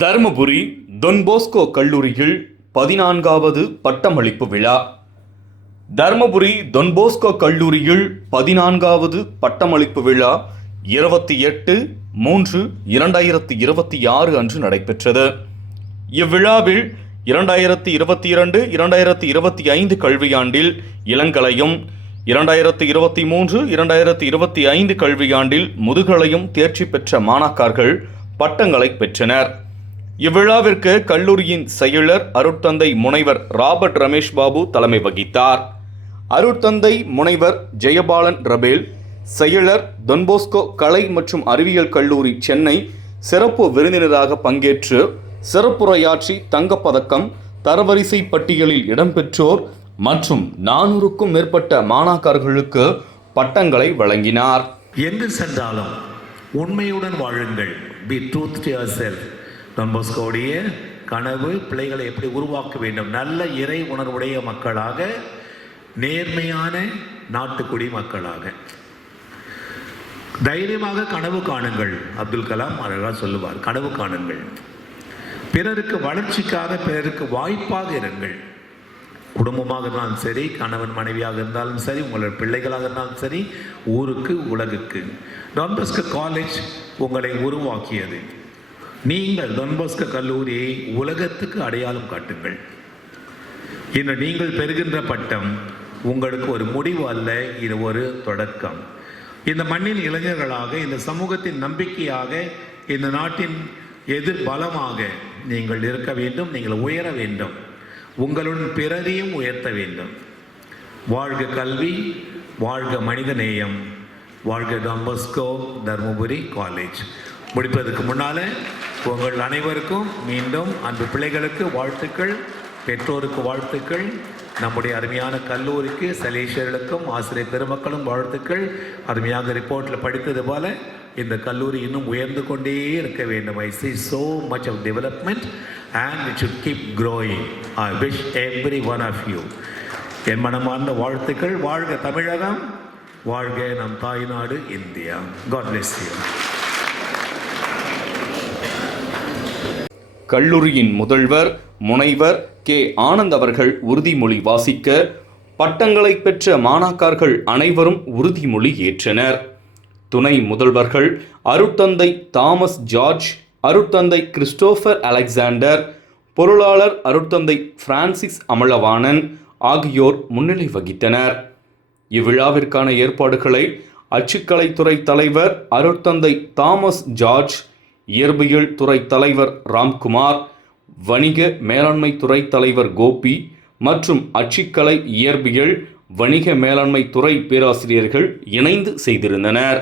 Dharmapuri Don Bosco கல்லூரியில் 14வது பட்டமளிப்பு விழா. தருமபுரி டொன்போஸ்கோ கல்லூரியில் 14வது பட்டமளிப்பு விழா 28/3/2026 அன்று நடைபெற்றது. இவ்விழாவில் 2022-2025 கல்வியாண்டில் இளங்கலையும், 2023-2025 கல்வியாண்டில் முதுகலையும் தேர்ச்சி பெற்ற மாணாக்கர்கள் பட்டங்களை பெற்றனர். இவ்விழாவிற்கு கல்லூரியின் செயலர் அருட்தந்தை முனைவர் ராபர்ட் ரமேஷ் பாபு தலைமை வகித்தார். அருட்தந்தை முனைவர் ஜெயபாலன் ரபேல், செயலர் டொன்போஸ்கோ கலை மற்றும் அறிவியல் கல்லூரி சென்னை சிறப்பு விருந்தினராக பங்கேற்று சிறப்புரையாற்றி தங்கப்பதக்கம், தரவரிசை பட்டியலில் இடம்பெற்றோர் மற்றும் 400க்கும் மேற்பட்ட மாணாக்கர்களுக்கு பட்டங்களை வழங்கினார். எங்கு சென்றாலும் உண்மையுடன் வாழுங்கள். Be truth to yourself. டொன்போஸ்கோடைய கனவு பிள்ளைகளை எப்படி உருவாக்க வேண்டும், நல்ல இறை உணர்வுடைய மக்களாக, நேர்மையான நாட்டுக்குடி மக்களாக. தைரியமாக கனவு காணுங்கள். அப்துல் கலாம் அழகாக சொல்லுவார், கனவு காணுங்கள். பிறருக்கு வளர்ச்சிக்காக, பிறருக்கு வாய்ப்பாக இருங்கள். குடும்பமாக இருந்தாலும் சரி, கணவன் மனைவியாக இருந்தாலும் சரி, உங்களோட பிள்ளைகளாக இருந்தாலும் சரி, ஊருக்கு உலகுக்கு டொன்போஸ்கோ காலேஜ் உங்களை உருவாக்கியது. நீங்கள் டொன்போஸ்கோ கல்லூரியை உலகத்துக்கு அடையாளம் காட்டுங்கள். இன்று நீங்கள் பெறுகின்ற பட்டம் உங்களுக்கு ஒரு முடிவு அல்ல, இது ஒரு தொடக்கம். இந்த மண்ணின் இளைஞர்களாக, இந்த சமூகத்தின் நம்பிக்கையாக, இந்த நாட்டின் எதிர்பலமாக நீங்கள் இருக்க வேண்டும். நீங்கள் உயர வேண்டும். உங்களுடன் பிறரையும் உயர்த்த வேண்டும். வாழ்க கல்வி, வாழ்க மனித நேயம், வாழ்க டொன்போஸ்கோ தருமபுரி காலேஜ். முடிப்பதற்கு முன்னால் உங்கள் அனைவருக்கும் மீண்டும் அன்பு பிள்ளைகளுக்கு வாழ்த்துக்கள், பெற்றோருக்கு வாழ்த்துக்கள், நம்முடைய அருமையான கல்லூரிக்கு சலேஷர்களுக்கும் ஆசிரியர் பெருமக்களும் வாழ்த்துக்கள். அருமையாக ரிப்போர்ட்டில் படித்தது போல இந்த கல்லூரி இன்னும் உயர்ந்து கொண்டே இருக்க வேண்டும். I see so much of development and it should keep growing. I wish every one of you என் மனமார்ந்த வாழ்த்துக்கள். வாழ்க தமிழகம், வாழ்க நம் தாய்நாடு இந்தியா. God bless you. கல்லூரியின் முதல்வர் முனைவர் கே ஆனந்த் அவர்கள் உறுதிமொழி வாசிக்க, பட்டங்களை பெற்ற மாணாக்கர்கள் அனைவரும் உறுதிமொழி ஏற்றனர். துணை முதல்வர்கள் அருட்தந்தை தாமஸ் ஜார்ஜ், அருட்தந்தை கிறிஸ்டோபர் அலெக்சாண்டர், பொருளாளர் அருட்தந்தை பிரான்சிஸ் அமலவாணன் ஆகியோர் முன்னிலை வகித்தனர். இவ்விழாவிற்கான ஏற்பாடுகளை அச்சுக்கலைத்துறை தலைவர் அருட்தந்தை தாமஸ் ஜார்ஜ், இயற்பியல் துறை தலைவர் ராம்குமார், வணிக மேலாண்மை துறை தலைவர் கோபி மற்றும் அச்சுக்கலை, இயற்பியல், வணிக மேலாண்மை துறை பேராசிரியர்கள் இணைந்து செய்திருந்தனர்.